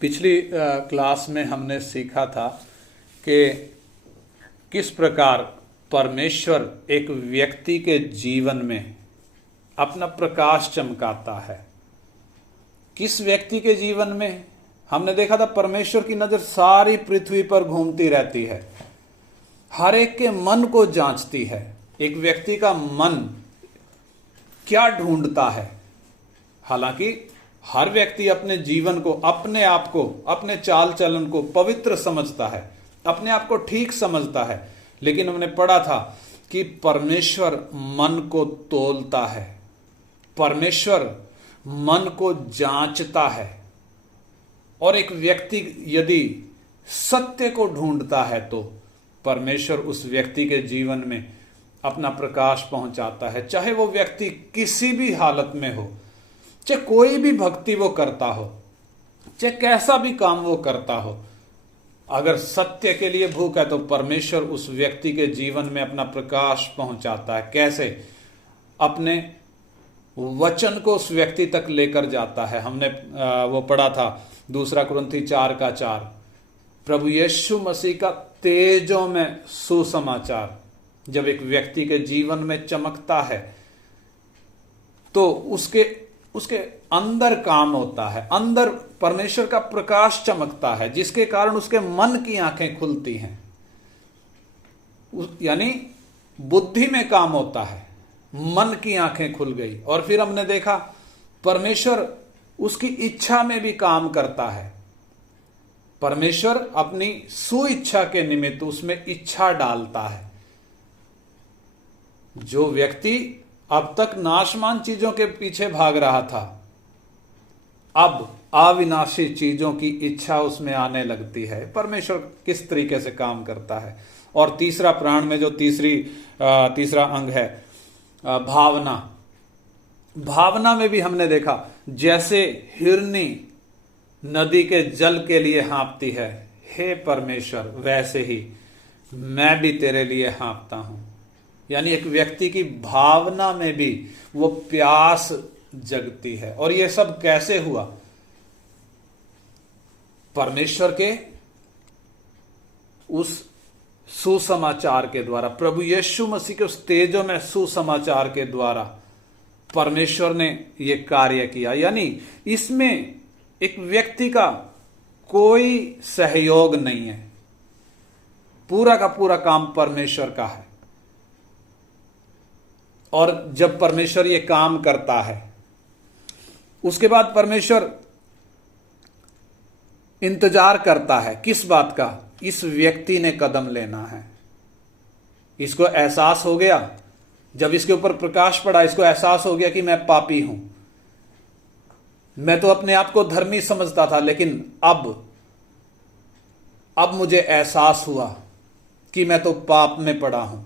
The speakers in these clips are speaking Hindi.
पिछली क्लास में हमने सीखा था कि किस प्रकार परमेश्वर एक व्यक्ति के जीवन में अपना प्रकाश चमकाता है। किस व्यक्ति के जीवन में हमने देखा था, परमेश्वर की नजर सारी पृथ्वी पर घूमती रहती है, हर एक के मन को जांचती है। एक व्यक्ति का मन क्या ढूंढता है। हालांकि हर व्यक्ति अपने जीवन को, अपने आप को, अपने चाल चलन को पवित्र समझता है, अपने आप को ठीक समझता है, लेकिन हमने पढ़ा था कि परमेश्वर मन को तोलता है, परमेश्वर मन को जांचता है। और एक व्यक्ति यदि सत्य को ढूंढता है तो परमेश्वर उस व्यक्ति के जीवन में अपना प्रकाश पहुंचाता है, चाहे वो व्यक्ति किसी भी हालत में हो, चाहे कोई भी भक्ति वो करता हो, चाहे कैसा भी काम वो करता हो। अगर सत्य के लिए भूख है तो परमेश्वर उस व्यक्ति के जीवन में अपना प्रकाश पहुंचाता है। कैसे? अपने वचन को उस व्यक्ति तक लेकर जाता है। हमने वो पढ़ा था 2 कुरिन्थी 4:4, प्रभु यीशु मसीह का तेजों में सुसमाचार जब एक व्यक्ति के जीवन में चमकता है तो उसके अंदर काम होता है, अंदर परमेश्वर का प्रकाश चमकता है, जिसके कारण उसके मन की आंखें खुलती हैं, यानी बुद्धि में काम होता है, मन की आंखें खुल गई। और फिर हमने देखा परमेश्वर उसकी इच्छा में भी काम करता है। परमेश्वर अपनी सुइच्छा के निमित्त उसमें इच्छा डालता है। जो व्यक्ति अब तक नाशमान चीजों के पीछे भाग रहा था, अब अविनाशी चीजों की इच्छा उसमें आने लगती है। परमेश्वर किस तरीके से काम करता है। और तीसरा प्राण में जो तीसरा अंग है, भावना। भावना में भी हमने देखा, जैसे हिरनी नदी के जल के लिए हाँफती है, हे परमेश्वर, वैसे ही मैं भी तेरे लिए हाँफता हूं। यानी एक व्यक्ति की भावना में भी वो प्यास जगती है। और ये सब कैसे हुआ? परमेश्वर के उस सुसमाचार के द्वारा, प्रभु यीशु मसीह के उस तेजों में सुसमाचार के द्वारा परमेश्वर ने ये कार्य किया। यानी इसमें एक व्यक्ति का कोई सहयोग नहीं है, पूरा का पूरा काम परमेश्वर का है। और जब परमेश्वर ये काम करता है, उसके बाद परमेश्वर इंतजार करता है किस बात का? इस व्यक्ति ने कदम लेना है। इसको एहसास हो गया, जब इसके ऊपर प्रकाश पड़ा, इसको एहसास हो गया कि मैं पापी हूं। मैं तो अपने आप को धर्मी समझता था, लेकिन अब मुझे एहसास हुआ कि मैं तो पाप में पड़ा हूं।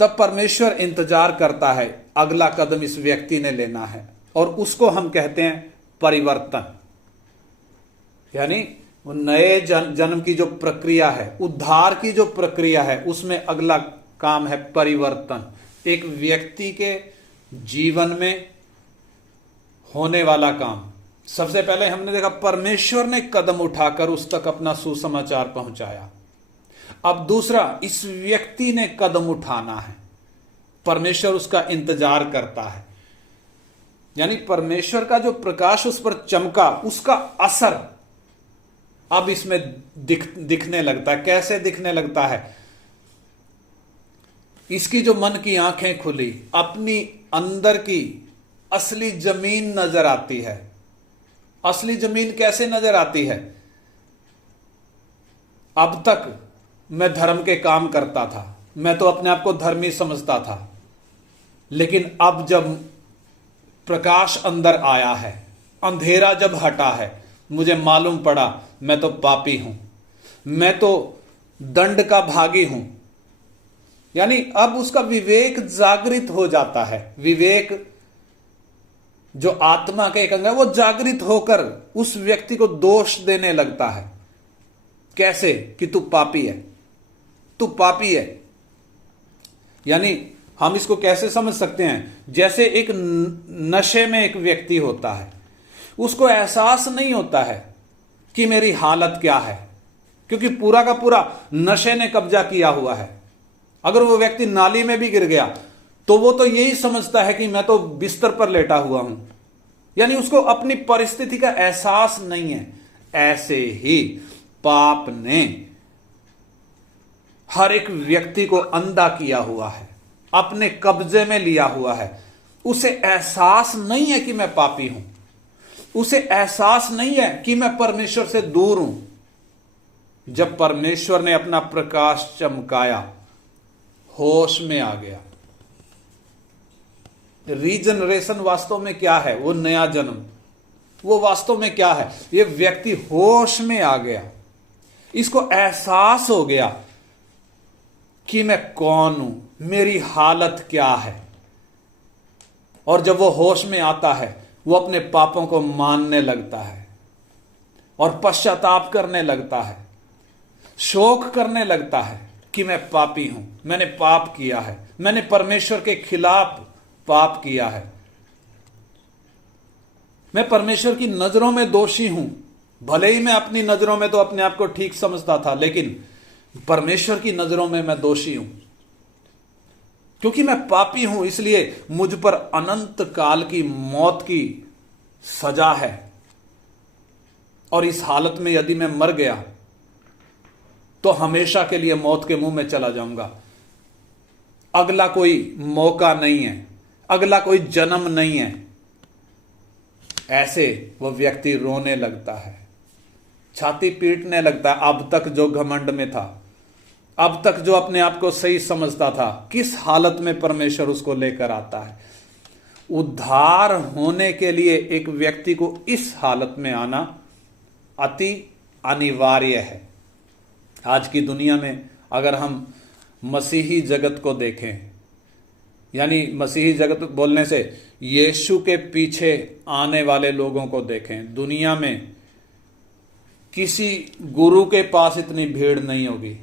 तब परमेश्वर इंतजार करता है, अगला कदम इस व्यक्ति ने लेना है, और उसको हम कहते हैं परिवर्तन। यानी वो नए जन्म की जो प्रक्रिया है, उद्धार की जो प्रक्रिया है, उसमें अगला काम है परिवर्तन। एक व्यक्ति के जीवन में होने वाला काम। सबसे पहले हमने देखा परमेश्वर ने कदम उठाकर उस तक अपना सुसमाचार पहुंचाया। अब दूसरा, इस व्यक्ति ने कदम उठाना है, परमेश्वर उसका इंतजार करता है। यानी परमेश्वर का जो प्रकाश उस पर चमका, उसका असर अब इसमें दिखने लगता है। कैसे दिखने लगता है? इसकी जो मन की आंखें खुली, अपनी अंदर की असली जमीन नजर आती है। असली जमीन कैसे नजर आती है? अब तक मैं धर्म के काम करता था, मैं तो अपने आप को धर्मी समझता था, लेकिन अब जब प्रकाश अंदर आया है, अंधेरा जब हटा है, मुझे मालूम पड़ा मैं तो पापी हूं, मैं तो दंड का भागी हूं। यानी अब उसका विवेक जागृत हो जाता है। विवेक जो आत्मा का एक अंग है, वो जागृत होकर उस व्यक्ति को दोष देने लगता है। कैसे? कि तू पापी है, तू पापी है। यानी हम इसको कैसे समझ सकते हैं? जैसे एक नशे में एक व्यक्ति होता है, उसको एहसास नहीं होता है कि मेरी हालत क्या है, क्योंकि पूरा का पूरा नशे ने कब्जा किया हुआ है। अगर वो व्यक्ति नाली में भी गिर गया तो वो तो यही समझता है कि मैं तो बिस्तर पर लेटा हुआ हूं, यानी उसको अपनी परिस्थिति का एहसास नहीं है। ऐसे ही पाप ने हर एक व्यक्ति को अंधा किया हुआ है, अपने कब्जे में लिया हुआ है। उसे एहसास नहीं है कि मैं पापी हूं, उसे एहसास नहीं है कि मैं परमेश्वर से दूर हूं। जब परमेश्वर ने अपना प्रकाश चमकाया, होश में आ गया। रीजनरेशन वास्तव में क्या है? वो नया जन्म, वो वास्तव में क्या है? ये व्यक्ति होश में आ गया, इसको एहसास हो गया कि मैं कौन हूं, मेरी हालत क्या है। और जब वो होश में आता है, वो अपने पापों को मानने लगता है और पश्चाताप करने लगता है, शोक करने लगता है कि मैं पापी हूं, मैंने पाप किया है, मैंने परमेश्वर के खिलाफ पाप किया है, मैं परमेश्वर की नजरों में दोषी हूं। भले ही मैं अपनी नजरों में तो अपने आप को ठीक समझता था, लेकिन परमेश्वर की नजरों में मैं दोषी हूं, क्योंकि मैं पापी हूं, इसलिए मुझ पर अनंत काल की मौत की सजा है। और इस हालत में यदि मैं मर गया तो हमेशा के लिए मौत के मुंह में चला जाऊंगा। अगला कोई मौका नहीं है, अगला कोई जन्म नहीं है। ऐसे वह व्यक्ति रोने लगता है, छाती पीटने लगता है। अब तक जो घमंड में था, अब तक जो अपने आप को सही समझता था, किस हालत में परमेश्वर उसको लेकर आता है। उद्धार होने के लिए एक व्यक्ति को इस हालत में आना अति अनिवार्य है। आज की दुनिया में अगर हम मसीही जगत को देखें, यानी मसीही जगत बोलने से यीशु के पीछे आने वाले लोगों को देखें, दुनिया में किसी गुरु के पास इतनी भीड़ नहीं होगी।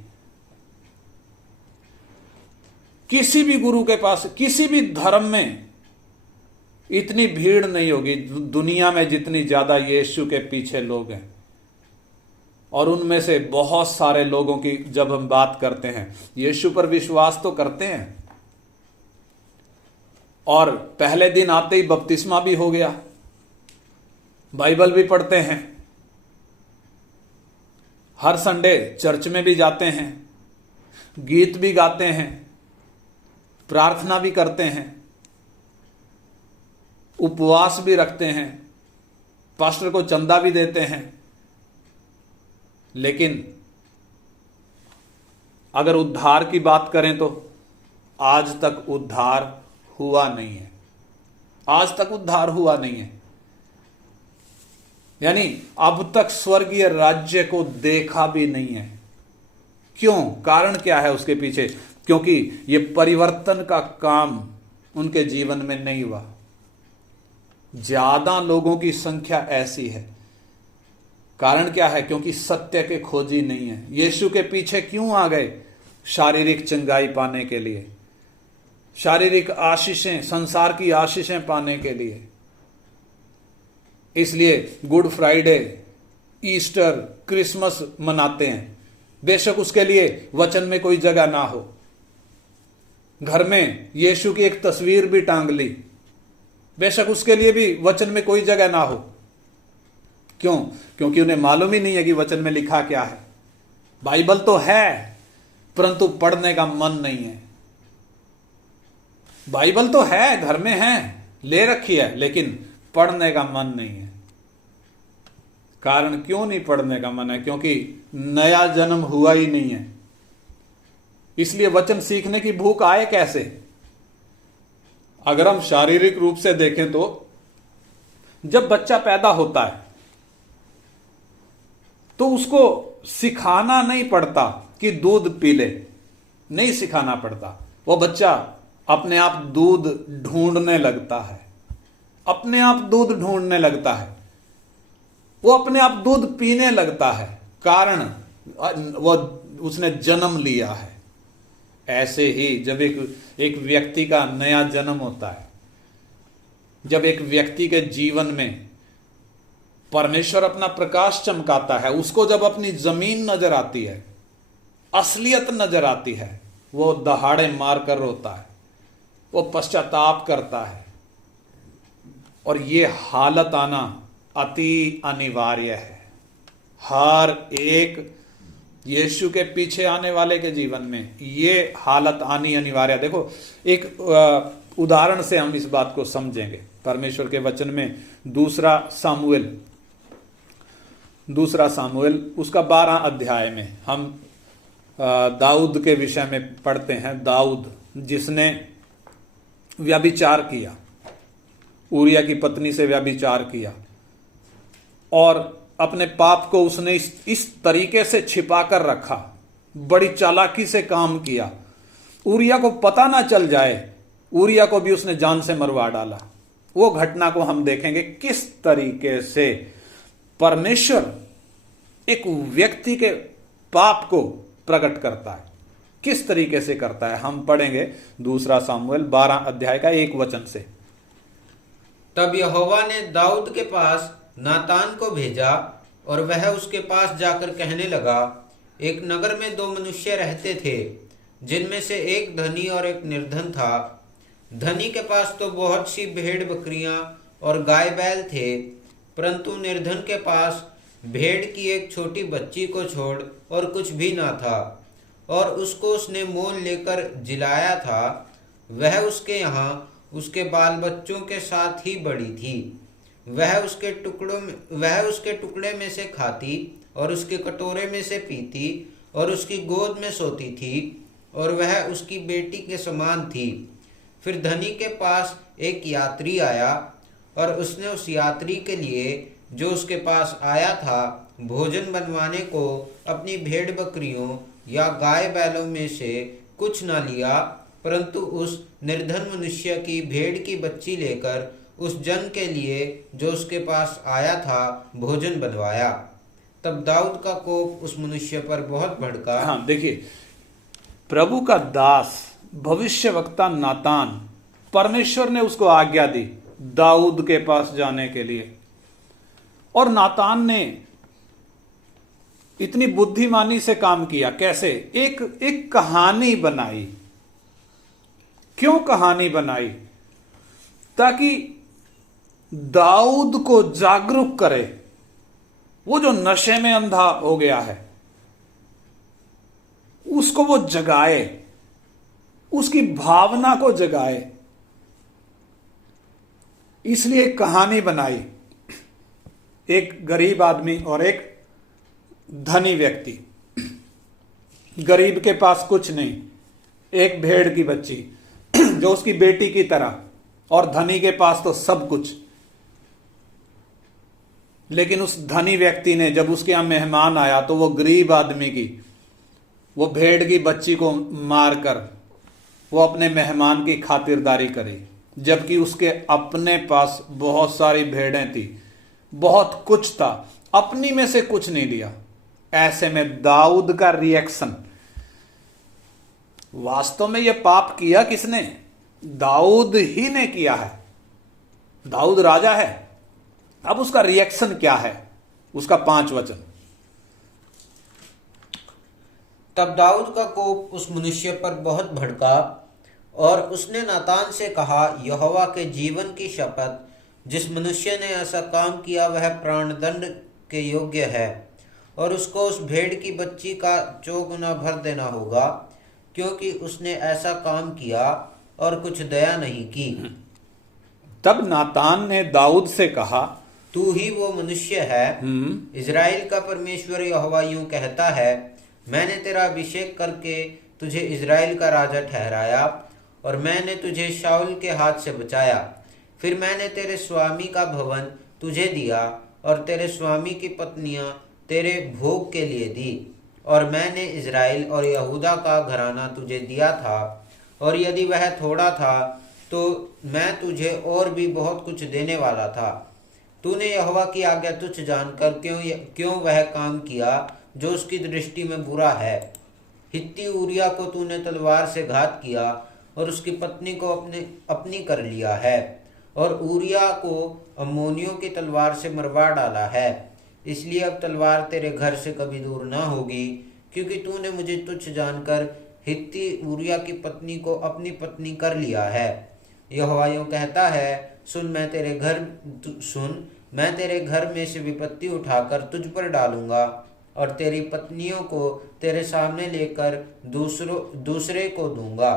किसी भी गुरु के पास, किसी भी धर्म में इतनी भीड़ नहीं होगी दुनिया में जितनी ज्यादा यीशु के पीछे लोग हैं। और उनमें से बहुत सारे लोगों की जब हम बात करते हैं, यीशु पर विश्वास तो करते हैं और पहले दिन आते ही बपतिस्मा भी हो गया, बाइबल भी पढ़ते हैं, हर संडे चर्च में भी जाते हैं, गीत भी गाते हैं, प्रार्थना भी करते हैं, उपवास भी रखते हैं, पास्टर को चंदा भी देते हैं। लेकिन अगर उद्धार की बात करें तो आज तक उद्धार हुआ नहीं है, आज तक उद्धार हुआ नहीं है। यानी अब तक स्वर्गीय राज्य को देखा भी नहीं है। क्यों? कारण क्या है उसके पीछे? क्योंकि ये परिवर्तन का काम उनके जीवन में नहीं हुआ। ज्यादा लोगों की संख्या ऐसी है, कारण क्या है? क्योंकि सत्य के खोजी नहीं है। यीशु के पीछे क्यों आ गए? शारीरिक चंगाई पाने के लिए, शारीरिक आशीषें, संसार की आशीषें पाने के लिए। इसलिए गुड फ्राइडे, ईस्टर, क्रिसमस मनाते हैं। बेशक उसके लिए वचन में कोई जगह ना हो, घर में यीशु की एक तस्वीर भी टांग ली, बेशक उसके लिए भी वचन में कोई जगह ना हो। क्यों? क्योंकि उन्हें मालूम ही नहीं है कि वचन में लिखा क्या है। बाइबल तो है परंतु पढ़ने का मन नहीं है। बाइबल तो है, घर में है, ले रखी है, लेकिन पढ़ने का मन नहीं है। कारण क्यों नहीं पढ़ने का मन है? क्योंकि नया जन्म हुआ ही नहीं है। इसलिए वचन सीखने की भूख आए कैसे? अगर हम शारीरिक रूप से देखें तो जब बच्चा पैदा होता है तो उसको सिखाना नहीं पड़ता कि दूध पी ले, नहीं सिखाना पड़ता। वो बच्चा अपने आप दूध ढूंढने लगता है, अपने आप दूध ढूंढने लगता है, वो अपने आप दूध पीने लगता है। कारण वो उसने जन्म लिया है। ऐसे ही जब एक व्यक्ति का नया जन्म होता है, जब एक व्यक्ति के जीवन में परमेश्वर अपना प्रकाश चमकाता है, उसको जब अपनी जमीन नजर आती है, असलियत नजर आती है, वो दहाड़े मार कर रोता है, वो पश्चाताप करता है। और ये हालत आना अति अनिवार्य है हर एक यीशु के पीछे आने वाले के जीवन में। ये हालत आनी अनिवार्य है। देखो, एक उदाहरण से हम इस बात को समझेंगे। परमेश्वर के वचन में दूसरा सामुएल उसका 12 अध्याय में हम दाऊद के विषय में पढ़ते हैं। दाऊद जिसने व्यभिचार किया, ऊरिया की पत्नी से व्यभिचार किया, और अपने पाप को उसने इस तरीके से छिपा कर रखा, बड़ी चालाकी से काम किया, ऊरिया को पता ना चल जाए। ऊरिया को भी उसने जान से मरवा डाला। वो घटना को हम देखेंगे किस तरीके से परमेश्वर एक व्यक्ति के पाप को प्रकट करता है, किस तरीके से करता है। हम पढ़ेंगे दूसरा सामुएल 12 अध्याय का 1 वचन से। तब यहोवा ने दाऊद के पास नातान को भेजा, और वह उसके पास जाकर कहने लगा, एक नगर में 2 मनुष्य रहते थे, जिनमें से एक धनी और एक निर्धन था। धनी के पास तो बहुत सी भेड़ बकरियां और गाय बैल थे, परंतु निर्धन के पास भेड़ की एक छोटी बच्ची को छोड़ और कुछ भी ना था, और उसको उसने मोल लेकर जिलाया था। वह उसके यहाँ उसके बाल बच्चों के साथ ही बड़ी थी। वह उसके टुकड़े में से खाती और उसके कटोरे में से पीती और उसकी गोद में सोती थी, और वह उसकी बेटी के समान थी। फिर धनी के पास एक यात्री आया, और उसने उस यात्री के लिए जो उसके पास आया था भोजन बनवाने को अपनी भेड़ बकरियों या गाय बैलों में से कुछ न लिया, परंतु उस निर्धन मनुष्य की भेड़ की बच्ची लेकर उस जन के लिए जो उसके पास आया था भोजन बनवाया। तब दाऊद का कोप उस मनुष्य पर बहुत भड़का। हाँ, देखिए, प्रभु का दास भविष्यवक्ता नातान, परमेश्वर ने उसको आज्ञा दी दाऊद के पास जाने के लिए, और नातान ने इतनी बुद्धिमानी से काम किया। कैसे? एक कहानी बनाई। क्यों कहानी बनाई? ताकि दाऊद को जागरूक करे। वो जो नशे में अंधा हो गया है, उसको वो जगाए, उसकी भावना को जगाए। इसलिए एक कहानी बनाई, एक गरीब आदमी और एक धनी व्यक्ति। गरीब के पास कुछ नहीं, एक भेड़ की बच्ची जो उसकी बेटी की तरह, और धनी के पास तो सब कुछ। लेकिन उस धनी व्यक्ति ने जब उसके यहां मेहमान आया तो वो गरीब आदमी की, वो भेड़ की बच्ची को मारकर वो अपने मेहमान की खातिरदारी करी, जबकि उसके अपने पास बहुत सारी भेड़ें थी, बहुत कुछ था, अपनी में से कुछ नहीं लिया। ऐसे में दाऊद का रिएक्शन, वास्तव में यह पाप किया किसने? दाऊद ही ने किया है। दाऊद राजा है। अब उसका रिएक्शन क्या है? उसका 5 वचन। तब दाऊद का कोप उस मनुष्य पर बहुत भड़का, और उसने नातान से कहा, यहोवा के जीवन की शपथ, जिस मनुष्य ने ऐसा काम किया वह प्राणदंड के योग्य है, और उसको उस भेड़ की बच्ची का 4 गुना भर देना होगा, क्योंकि उसने ऐसा काम किया और कुछ दया नहीं की। तब नातान ने दाऊद से कहा, तू ही वो मनुष्य है। इजराइल का परमेश्वर यहोवा यूं कहता है, मैंने तेरा अभिषेक करके तुझे इजराइल का राजा ठहराया, और मैंने तुझे शाऊल के हाथ से बचाया। फिर मैंने तेरे स्वामी का भवन तुझे दिया, और तेरे स्वामी की पत्नियां तेरे भोग के लिए दी, और मैंने इजराइल और यहूदा का घराना तुझे दिया था, और यदि वह थोड़ा था तो मैं तुझे और भी बहुत कुछ देने वाला था। तूने यहोवा की आज्ञा तुच्छ जानकर क्यों वह काम किया जो उसकी दृष्टि में बुरा है। हित्ती ऊरिया को तूने तलवार से घात किया, और उसकी पत्नी को अपनी कर लिया है, और ऊरिया को अम्मोनियों की तलवार से मरवा डाला है। इसलिए अब तलवार तेरे घर से कभी दूर ना होगी, क्योंकि तूने मुझे तुच्छ जानकर हित्ती ऊरिया की पत्नी को अपनी पत्नी कर लिया है। यहोवा यूं कहता है, सुन, मैं तेरे घर में से विपत्ति उठाकर तुझ पर डालूंगा और तेरी पत्नियों को तेरे सामने लेकर दूसरे को दूंगा,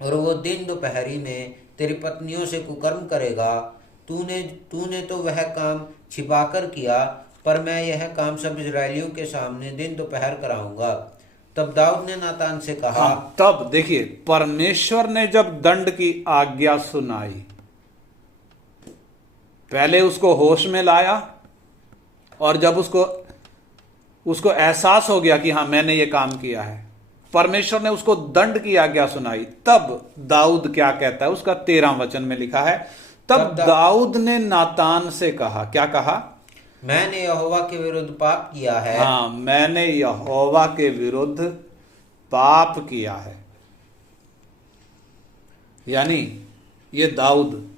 और वो दिन दोपहरी में तेरी पत्नियों से कुकर्म करेगा। तूने तो वह काम छिपाकर किया, पर मैं यह काम सब इजरायलियों के सामने दिन दोपहर कराऊंगा। तब दाऊद ने नातान से कहा। हाँ, तब देखिए, परमेश्वर ने जब दंड की आज्ञा सुनाई, पहले उसको होश में लाया, और जब उसको एहसास हो गया कि हाँ मैंने ये काम किया है, परमेश्वर ने उसको दंड की आज्ञा सुनाई, तब दाऊद क्या कहता है, उसका 13 वचन में लिखा है, तब दाऊद ने नातान से कहा, क्या कहा? मैंने यहोवा के विरुद्ध पाप किया है। हाँ, मैंने यहोवा के विरुद्ध पाप किया है। यानी ये दाऊद,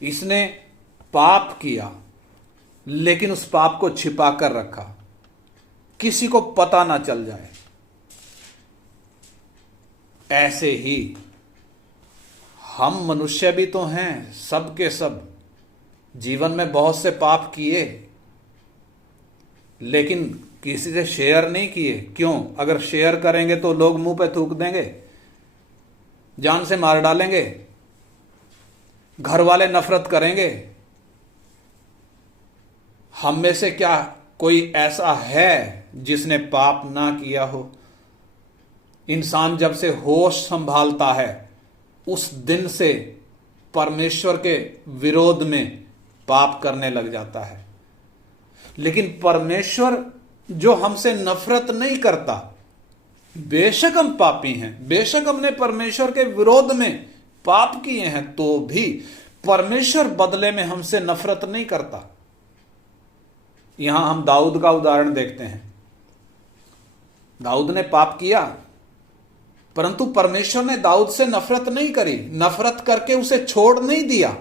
इसने पाप किया, लेकिन उस पाप को छिपा कर रखा, किसी को पता ना चल जाए। ऐसे ही हम मनुष्य भी तो हैं, सब के सब जीवन में बहुत से पाप किए, लेकिन किसी से शेयर नहीं किए। क्यों? अगर शेयर करेंगे तो लोग मुंह पे थूक देंगे, जान से मार डालेंगे, घर वाले नफरत करेंगे। हम में से क्या कोई ऐसा है जिसने पाप ना किया हो? इंसान जब से होश संभालता है, उस दिन से परमेश्वर के विरोध में पाप करने लग जाता है। लेकिन परमेश्वर जो हमसे नफरत नहीं करता, बेशक हम पापी हैं, बेशक हमने परमेश्वर के विरोध में पाप किए हैं, तो भी परमेश्वर बदले में हमसे नफरत नहीं करता। यहां हम दाऊद का उदाहरण देखते हैं। दाऊद ने पाप किया, परंतु परमेश्वर ने दाऊद से नफरत नहीं करी, नफरत करके उसे छोड़ नहीं दिया,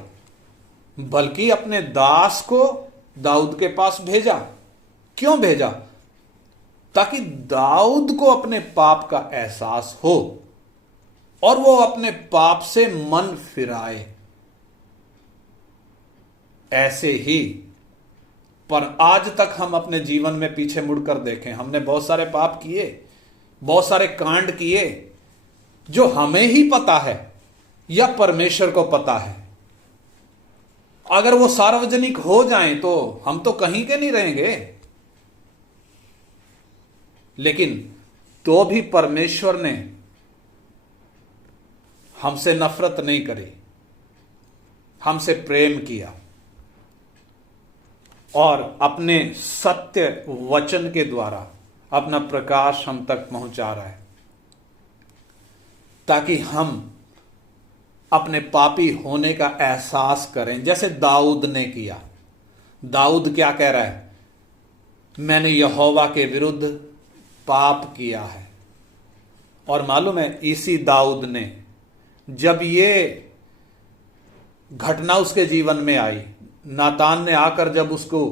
बल्कि अपने दास को दाऊद के पास भेजा। क्यों भेजा? ताकि दाऊद को अपने पाप का एहसास हो और वो अपने पाप से मन फिराए। ऐसे ही पर आज तक हम अपने जीवन में पीछे मुड़कर देखें, हमने बहुत सारे पाप किए, बहुत सारे कांड किए जो हमें ही पता है या परमेश्वर को पता है। अगर वो सार्वजनिक हो जाएं तो हम तो कहीं के नहीं रहेंगे, लेकिन तो भी परमेश्वर ने हमसे नफरत नहीं करी, हमसे प्रेम किया और अपने सत्य वचन के द्वारा अपना प्रकाश हम तक पहुंचा रहा है, ताकि हम अपने पापी होने का एहसास करें, जैसे दाऊद ने किया। दाऊद क्या कह रहा है? मैंने यहोवा के विरुद्ध पाप किया है। और मालूम है, इसी दाऊद ने, जब ये घटना उसके जीवन में आई, नातान ने आकर जब उसको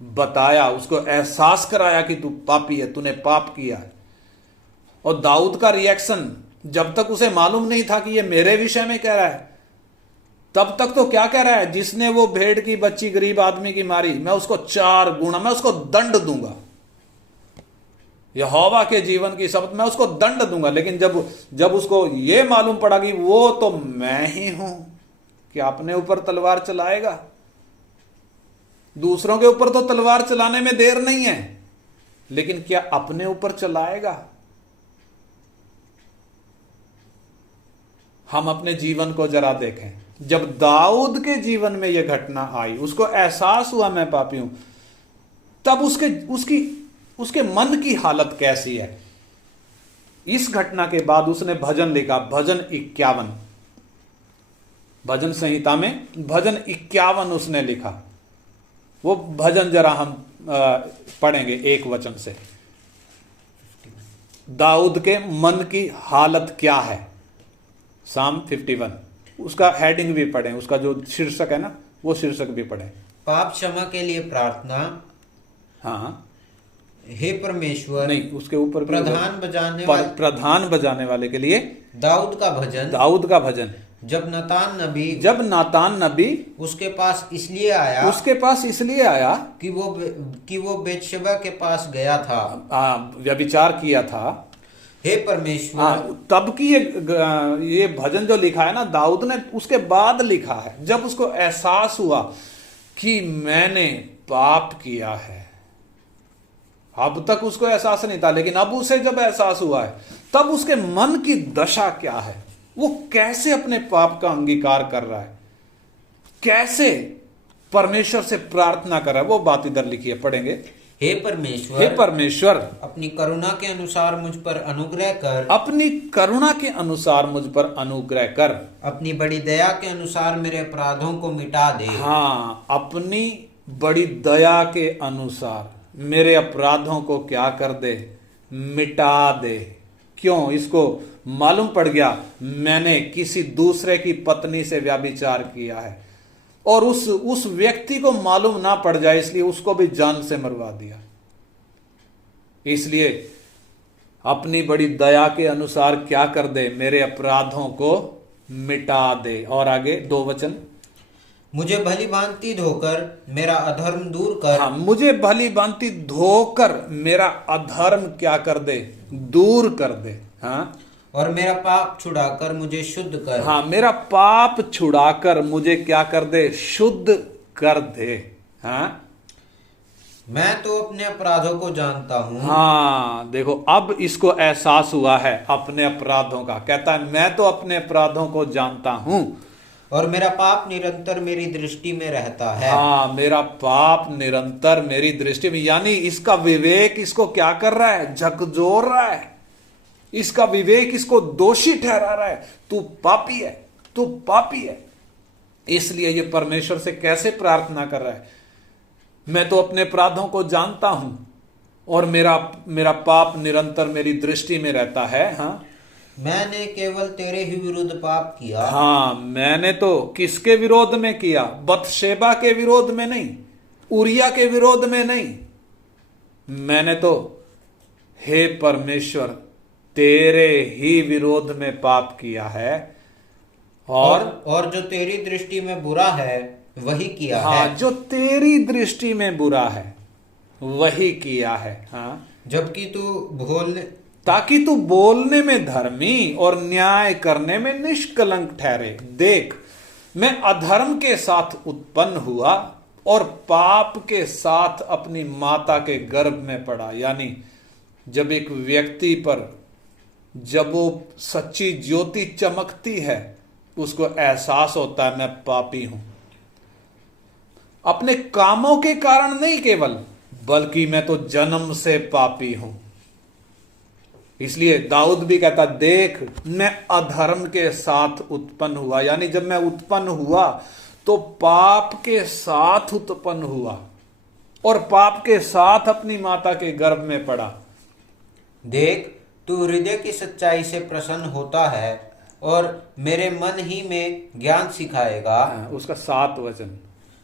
बताया, उसको एहसास कराया कि तू पापी है, तूने पाप किया है, और दाऊद का रिएक्शन, जब तक उसे मालूम नहीं था कि ये मेरे विषय में कह रहा है, तब तक तो क्या कह रहा है? जिसने वो भेड़ की बच्ची गरीब आदमी की मारी, मैं उसको 4 गुना, मैं उसको दंड दूंगा। यहोवा के जीवन की शपथ, मैं उसको दंड दूंगा। लेकिन जब उसको ये मालूम पड़ा कि वो तो मैं ही हूं, क्या अपने ऊपर तलवार चलाएगा? दूसरों के ऊपर तो तलवार चलाने में देर नहीं है, लेकिन क्या अपने ऊपर चलाएगा? हम अपने जीवन को जरा देखें। जब दाऊद के जीवन में यह घटना आई, उसको एहसास हुआ मैं पापी हूं, तब उसके मन की हालत कैसी है? इस घटना के बाद उसने भजन लिखा, भजन 51, भजन संहिता में भजन 51 उसने लिखा। वो भजन जरा हम पढ़ेंगे 1 वचन से। दाऊद के मन की हालत क्या है? साम 51 उसका हेडिंग भी पढ़ें, उसका जो शीर्षक है ना वो शीर्षक भी पढ़ें। पाप क्षमा के लिए प्रार्थना। हाँ हे परमेश्वर। नहीं, उसके ऊपर भी प्रधान बजाने वाले के लिए दाऊद का भजन। दाऊद का भजन। जब नातान नबी उसके पास इसलिए आया कि वो बेतशेबा के पास गया था, व्यभिचार किया था। हे परमेश्वर। तब की ये भजन जो लिखा है ना दाऊद ने, उसके बाद लिखा है, जब उसको एहसास हुआ कि मैंने पाप किया है। अब तक उसको एहसास नहीं था, लेकिन अब उसे जब एहसास हुआ है तब उसके मन की दशा क्या है, वो कैसे अपने पाप का अंगीकार कर रहा है, कैसे परमेश्वर से प्रार्थना कर रहा है, वो बात इधर लिखी है, पढ़ेंगे। हे परमेश्वर अपनी करुणा के अनुसार मुझ पर अनुग्रह कर। अपनी करुणा के अनुसार मुझ पर अनुग्रह कर। अपनी बड़ी दया के अनुसार मेरे अपराधों को मिटा दे। हाँ, अपनी बड़ी दया के अनुसार मेरे अपराधों को क्या कर दे, मिटा दे। क्यों? इसको मालूम पड़ गया मैंने किसी दूसरे की पत्नी से व्यभिचार किया है, और उस व्यक्ति को मालूम ना पड़ जाए इसलिए उसको भी जान से मरवा दिया। इसलिए अपनी बड़ी दया के अनुसार क्या कर दे, मेरे अपराधों को मिटा दे। और आगे 2 वचन। मुझे भली भांति धोकर मेरा अधर्म दूर कर। हाँ, मुझे भली भांति धोकर मेरा अधर्म क्या कर दे, दूर कर दे। हाँ, और मेरा पाप छुड़ाकर मुझे शुद्ध कर। हाँ, मेरा पाप छुड़ाकर मुझे क्या कर दे, शुद्ध कर दे। हाँ, मैं तो अपने अपराधों को जानता हूँ। हाँ, देखो अब इसको एहसास हुआ है अपने अपराधों का। कहता है मैं तो अपने अपराधों को जानता हूँ, और मेरा पाप निरंतर मेरी दृष्टि में रहता है। हाँ, मेरा पाप निरंतर मेरी दृष्टि में, यानी इसका विवेक इसको क्या कर रहा है, झकझोर रहा है। इसका विवेक इसको दोषी ठहरा रहा है, तू पापी है, तू पापी है। इसलिए ये परमेश्वर से कैसे प्रार्थना कर रहा है, मैं तो अपने अपराधों को जानता हूं और मेरा पाप निरंतर मेरी दृष्टि में रहता है। हाँ, मैंने केवल तेरे ही विरुद्ध पाप किया। हाँ, मैंने तो किसके विरोध में किया, बतशेबा के विरोध में नहीं, उरिया के विरोध में नहीं, मैंने तो हे परमेश्वर तेरे ही विरोध में पाप किया है, और जो तेरी दृष्टि में बुरा है वही किया है। हाँ, जो तेरी दृष्टि में बुरा है वही किया है। हाँ, जबकि तू ताकि तू बोलने में धर्मी और न्याय करने में निष्कलंक ठहरे। देख, मैं अधर्म के साथ उत्पन्न हुआ और पाप के साथ अपनी माता के गर्भ में पड़ा। यानी जब एक व्यक्ति पर जब वो सच्ची ज्योति चमकती है उसको एहसास होता है मैं पापी हूं, अपने कामों के कारण नहीं केवल, बल्कि मैं तो जन्म से पापी हूं। इसलिए दाऊद भी कहता देख मैं अधर्म के साथ उत्पन्न हुआ, यानी जब मैं उत्पन्न हुआ तो पाप के साथ उत्पन्न हुआ और पाप के साथ अपनी माता के गर्भ में पड़ा। देख, तू हृदय की सच्चाई से प्रसन्न होता है और मेरे मन ही में ज्ञान सिखाएगा। उसका 7 वचन।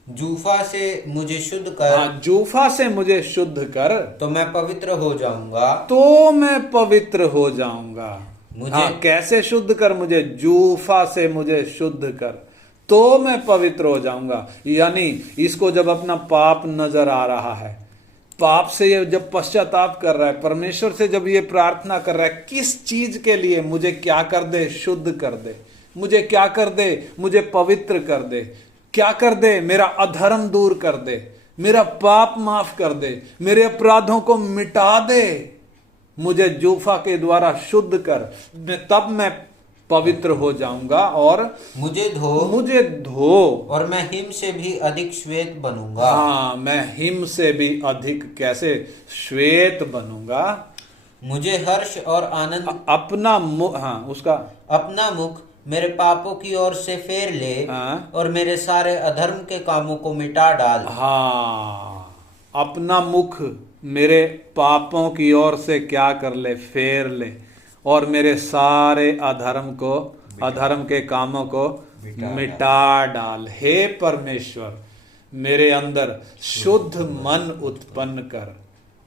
जूफा से मुझे शुद्ध कर। जूफा से मुझे शुद्ध कर तो मैं पवित्र हो जाऊंगा। तो मैं पवित्र हो जाऊंगा। मुझे कैसे शुद्ध कर, मुझे जूफा से मुझे शुद्ध कर तो मैं पवित्र हो जाऊंगा। यानी इसको जब अपना पाप नजर आ रहा है, पाप से ये जब पश्चाताप कर रहा है, परमेश्वर से जब ये प्रार्थना कर रहा है किस चीज के लिए, मुझे क्या कर दे, शुद्ध कर दे, मुझे क्या कर दे, मुझे पवित्र कर दे, क्या कर दे, मेरा अधर्म दूर कर दे, मेरा पाप माफ कर दे, मेरे अपराधों को मिटा दे, मुझे जूफा के द्वारा शुद्ध कर, तब मैं पवित्र हो जाऊंगा और मुझे धो और मैं हिम से भी अधिक श्वेत बनूंगा। हाँ, मैं हिम से भी अधिक कैसे श्वेत बनूंगा। मुझे हर्ष और आनंद अपना मुख, हाँ उसका अपना मुख मेरे पापों की ओर से फेर ले। हाँ, और मेरे सारे अधर्म के कामों को मिटा डाल। हाँ, अपना मुख मेरे पापों की ओर से क्या कर ले, फेर ले और मेरे सारे अधर्म को अधर्म के कामों को मिटा डाल। हे परमेश्वर, मेरे अंदर शुद्ध मन उत्पन्न कर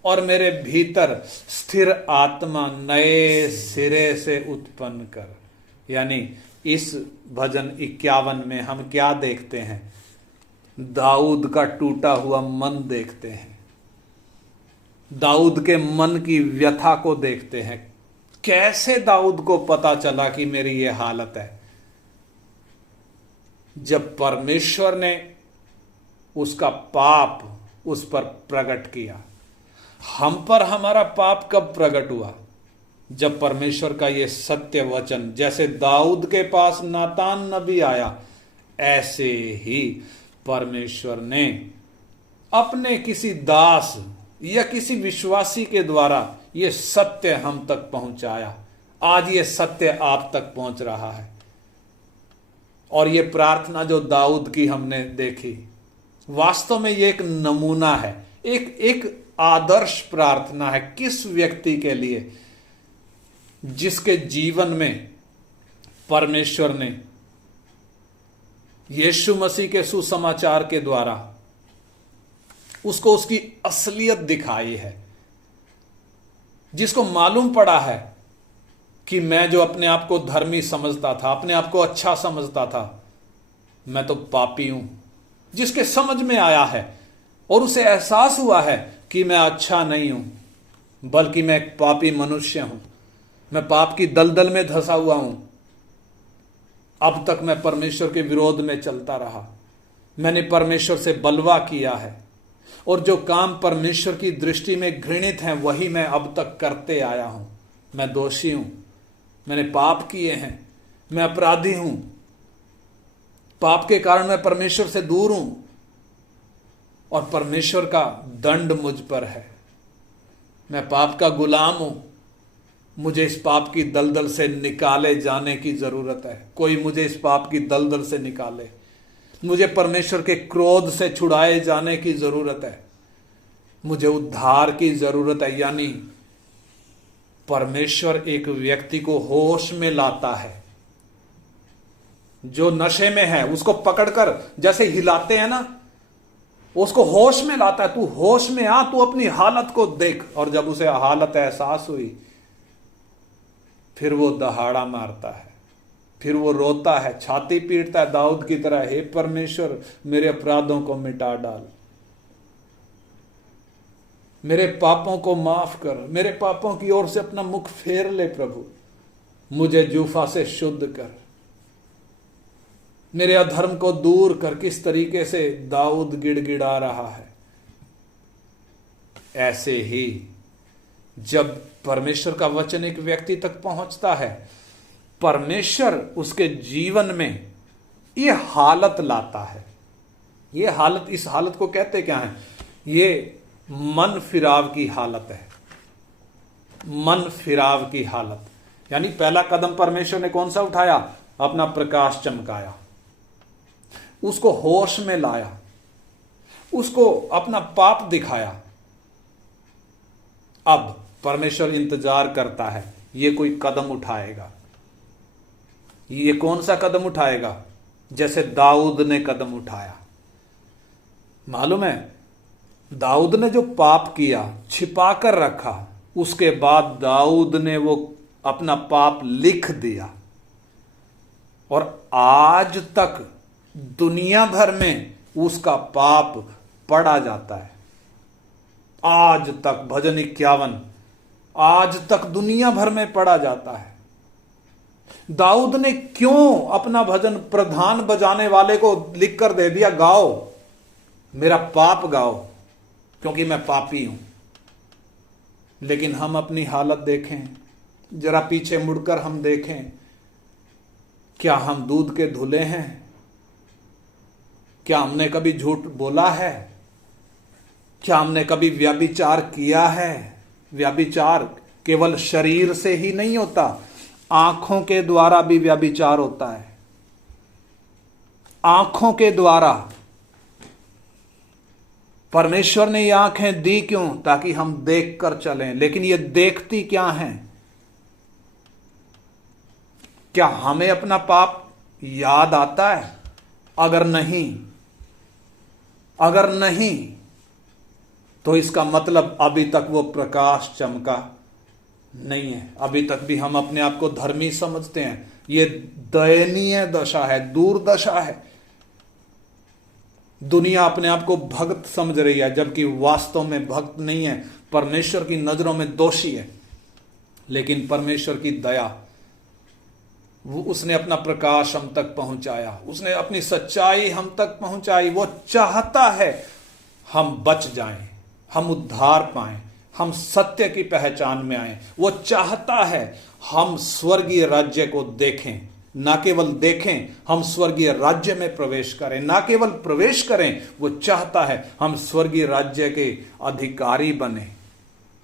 और मेरे भीतर स्थिर आत्मा नए सिरे से उत्पन्न कर। यानी इस भजन 51 में हम क्या देखते हैं? दाऊद का टूटा हुआ मन देखते हैं, दाऊद के मन की व्यथा को देखते हैं। कैसे दाऊद को पता चला कि मेरी ये हालत है? जब परमेश्वर ने उसका पाप उस पर प्रकट किया। हम पर हमारा पाप कब प्रकट हुआ? जब परमेश्वर का ये सत्य वचन, जैसे दाऊद के पास नातान नबी आया, ऐसे ही परमेश्वर ने अपने किसी दास या किसी विश्वासी के द्वारा ये सत्य हम तक पहुंचाया। आज ये सत्य आप तक पहुंच रहा है। और ये प्रार्थना जो दाऊद की हमने देखी, वास्तव में ये एक नमूना है, एक आदर्श प्रार्थना है। किस व्यक्ति के लिए? जिसके जीवन में परमेश्वर ने यीशु मसीह के सुसमाचार के द्वारा उसको उसकी असलियत दिखाई है। जिसको मालूम पड़ा है कि मैं जो अपने आप को धर्मी समझता था, अपने आप को अच्छा समझता था, मैं तो पापी हूं। जिसके समझ में आया है और उसे एहसास हुआ है कि मैं अच्छा नहीं हूं, बल्कि मैं एक पापी मनुष्य हूं, मैं पाप की दलदल में धंसा हुआ हूं। अब तक मैं परमेश्वर के विरोध में चलता रहा, मैंने परमेश्वर से बलवा किया है, और जो काम परमेश्वर की दृष्टि में घृणित हैं वही मैं अब तक करते आया हूं। मैं दोषी हूं, मैंने पाप किए हैं, मैं अपराधी हूं, पाप के कारण मैं परमेश्वर से दूर हूं और परमेश्वर का दंड मुझ पर है। मैं पाप का गुलाम हूं, मुझे इस पाप की दलदल से निकाले जाने की जरूरत है। कोई मुझे इस पाप की दलदल से निकाले, मुझे परमेश्वर के क्रोध से छुड़ाए जाने की जरूरत है, मुझे उद्धार की जरूरत है। यानी परमेश्वर एक व्यक्ति को होश में लाता है। जो नशे में है उसको पकड़कर जैसे हिलाते हैं ना, उसको होश में लाता है। तू होश में आ, तू अपनी हालत को देख। और जब उसे हालत एहसास हुई, फिर वो दहाड़ा मारता है, फिर वो रोता है, छाती पीटता है दाऊद की तरह, हे परमेश्वर मेरे अपराधों को मिटा डाल, मेरे पापों को माफ कर, मेरे पापों की ओर से अपना मुख फेर ले प्रभु, मुझे जूफा से शुद्ध कर, मेरे अधर्म को दूर कर। किस तरीके से दाऊद गिड़गिड़ा रहा है। ऐसे ही जब परमेश्वर का वचन एक व्यक्ति तक पहुंचता है, परमेश्वर उसके जीवन में ये हालत लाता है। ये हालत, इस हालत को कहते क्या है? ये मन फिराव की हालत है। मन फिराव की हालत यानी पहला कदम परमेश्वर ने कौन सा उठाया? अपना प्रकाश चमकाया, उसको होश में लाया, उसको अपना पाप दिखाया। अब परमेश्वर इंतजार करता है, ये कोई कदम उठाएगा। ये कौन सा कदम उठाएगा? जैसे दाऊद ने कदम उठाया। मालूम है, दाऊद ने जो पाप किया, छिपा कर रखा, उसके बाद दाऊद ने वो अपना पाप लिख दिया, और आज तक दुनिया भर में उसका पाप पढ़ा जाता है। आज तक भजन 51 आज तक दुनिया भर में पढ़ा जाता है। दाऊद ने क्यों अपना भजन प्रधान बजाने वाले को लिख कर दे दिया, गाओ मेरा पाप गाओ, क्योंकि मैं पापी हूं। लेकिन हम अपनी हालत देखें, जरा पीछे मुड़कर हम देखें, क्या हम दूध के धुले हैं? क्या हमने कभी झूठ बोला है? क्या हमने कभी व्यभिचार किया है? व्यभिचार केवल शरीर से ही नहीं होता, आंखों के द्वारा भी व्यभिचार होता है। आंखों के द्वारा परमेश्वर ने ये आंखें दी क्यों? ताकि हम देखकर चलें। लेकिन ये देखती क्या हैं? क्या हमें अपना पाप याद आता है? अगर नहीं तो इसका मतलब अभी तक वो प्रकाश चमका नहीं है। अभी तक भी हम अपने आप को धर्मी समझते हैं। ये दयनीय दशा है, दुर्दशा है। दुनिया अपने आप को भक्त समझ रही है, जबकि वास्तव में भक्त नहीं है, परमेश्वर की नजरों में दोषी है। लेकिन परमेश्वर की दया, वो उसने अपना प्रकाश हम तक पहुंचाया, उसने अपनी सच्चाई हम तक पहुंचाई। वो चाहता है हम बच जाएं, हम उद्धार पाएं, हम सत्य की पहचान में आएं। वो चाहता है हम स्वर्गीय राज्य को देखें, ना केवल देखें, हम स्वर्गीय राज्य में प्रवेश करें। ना केवल प्रवेश करें, वो चाहता है हम स्वर्गीय राज्य के अधिकारी बने,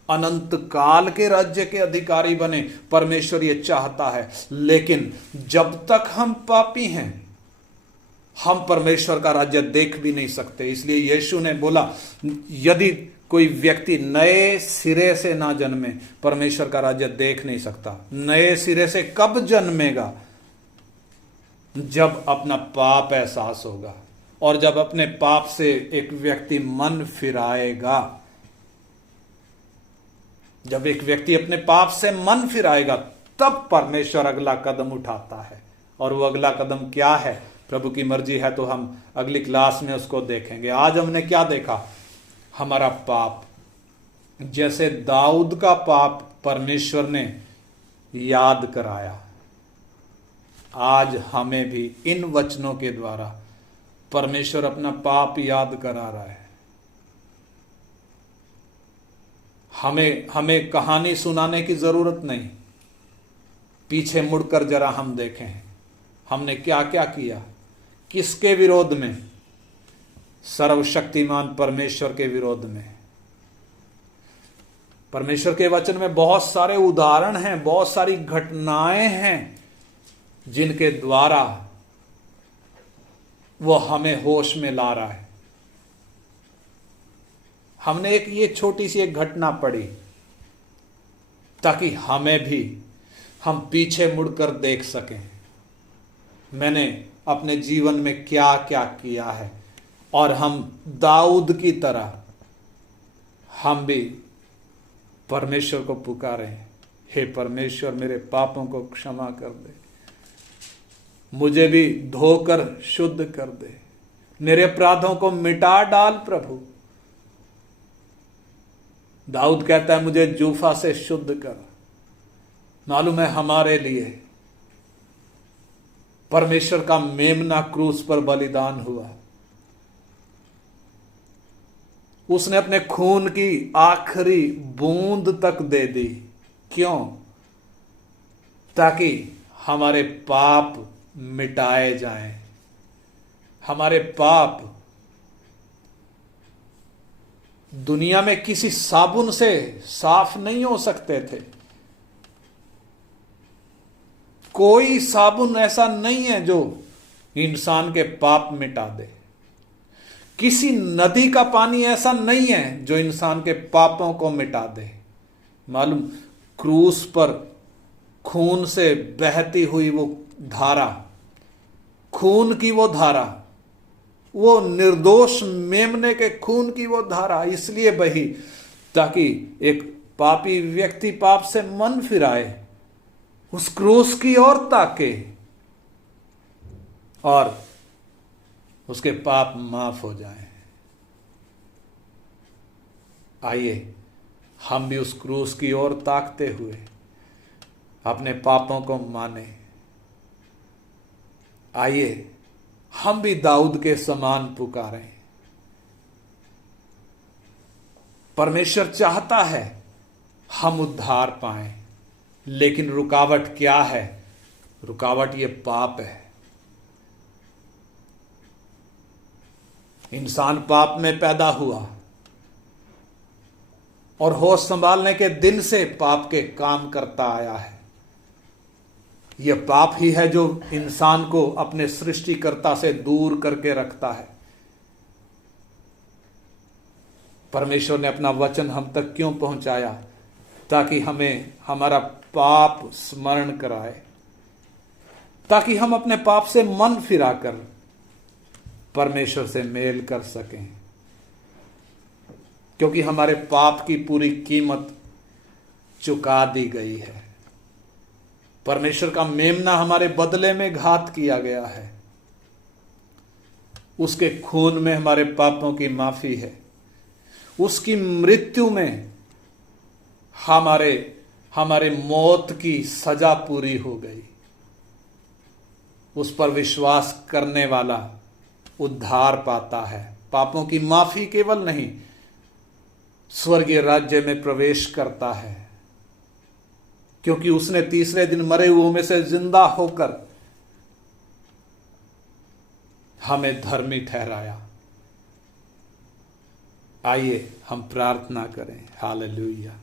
अनंत काल के राज्य के अधिकारी बने। परमेश्वर ये चाहता है। लेकिन जब तक हम पापी हैं, हम परमेश्वर का राज्य देख भी नहीं सकते। इसलिए यीशु ने बोला, यदि कोई व्यक्ति नए सिरे से ना जन्मे, परमेश्वर का राज्य देख नहीं सकता। नए सिरे से कब जन्मेगा? जब अपना पाप एहसास होगा, और जब अपने पाप से एक व्यक्ति मन फिराएगा। जब एक व्यक्ति अपने पाप से मन फिराएगा, तब परमेश्वर अगला कदम उठाता है। और वो अगला कदम क्या है? प्रभु की मर्जी है तो हम अगली क्लास में उसको देखेंगे। आज हमने क्या देखा? हमारा पाप, जैसे दाऊद का पाप परमेश्वर ने याद कराया, आज हमें भी इन वचनों के द्वारा परमेश्वर अपना पाप याद करा रहा है। हमें कहानी सुनाने की जरूरत नहीं। पीछे मुड़कर जरा हम देखें, हमने क्या क्या किया। किसके विरोध में? सर्वशक्तिमान परमेश्वर के विरोध में। परमेश्वर के वचन में बहुत सारे उदाहरण हैं, बहुत सारी घटनाएं हैं, जिनके द्वारा वो हमें होश में ला रहा है। हमने ये छोटी सी एक घटना पढ़ी, ताकि हम पीछे मुड़कर देख सकें, मैंने अपने जीवन में क्या क्या किया है, और हम दाऊद की तरह हम भी परमेश्वर को पुकारें, हे परमेश्वर मेरे पापों को क्षमा कर दे, मुझे भी धोकर शुद्ध कर दे, मेरे अपराधों को मिटा डाल प्रभु। दाऊद कहता है मुझे जूफा से शुद्ध कर। मालूम है हमारे लिए परमेश्वर का मेमना क्रूस पर बलिदान हुआ। उसने अपने खून की आखिरी बूंद तक दे दी। क्यों? ताकि हमारे पाप मिटाए जाएं। हमारे पाप दुनिया में किसी साबुन से साफ नहीं हो सकते थे। कोई साबुन ऐसा नहीं है जो इंसान के पाप मिटा दे। किसी नदी का पानी ऐसा नहीं है जो इंसान के पापों को मिटा दे। मालूम, क्रूस पर खून से बहती हुई वो धारा, खून की वो धारा, वो निर्दोष मेमने के खून की वो धारा इसलिए बही ताकि एक पापी व्यक्ति पाप से मन फिराए, उस क्रूस की ओर ताके और उसके पाप माफ हो जाएं। आइए हम भी उस क्रूस की ओर ताकते हुए अपने पापों को माने। आइए हम भी दाऊद के समान पुकारें। परमेश्वर चाहता है हम उद्धार पाएं, लेकिन रुकावट क्या है? रुकावट ये पाप है। इंसान पाप में पैदा हुआ और होश संभालने के दिन से पाप के काम करता आया है। यह पाप ही है जो इंसान को अपने सृष्टिकर्ता से दूर करके रखता है। परमेश्वर ने अपना वचन हम तक क्यों पहुंचाया? ताकि हमें हमारा पाप स्मरण कराए, ताकि हम अपने पाप से मन फिराकर परमेश्वर से मेल कर सकें, क्योंकि हमारे पाप की पूरी कीमत चुका दी गई है। परमेश्वर का मेमना हमारे बदले में घात किया गया है। उसके खून में हमारे पापों की माफी है। उसकी मृत्यु में हमारे मौत की सजा पूरी हो गई। उस पर विश्वास करने वाला उद्धार पाता है। पापों की माफी केवल नहीं, स्वर्गीय राज्य में प्रवेश करता है, क्योंकि उसने तीसरे दिन मरे हुओं में से जिंदा होकर हमें धर्मी ठहराया। आइए हम प्रार्थना करें। हालेलुया।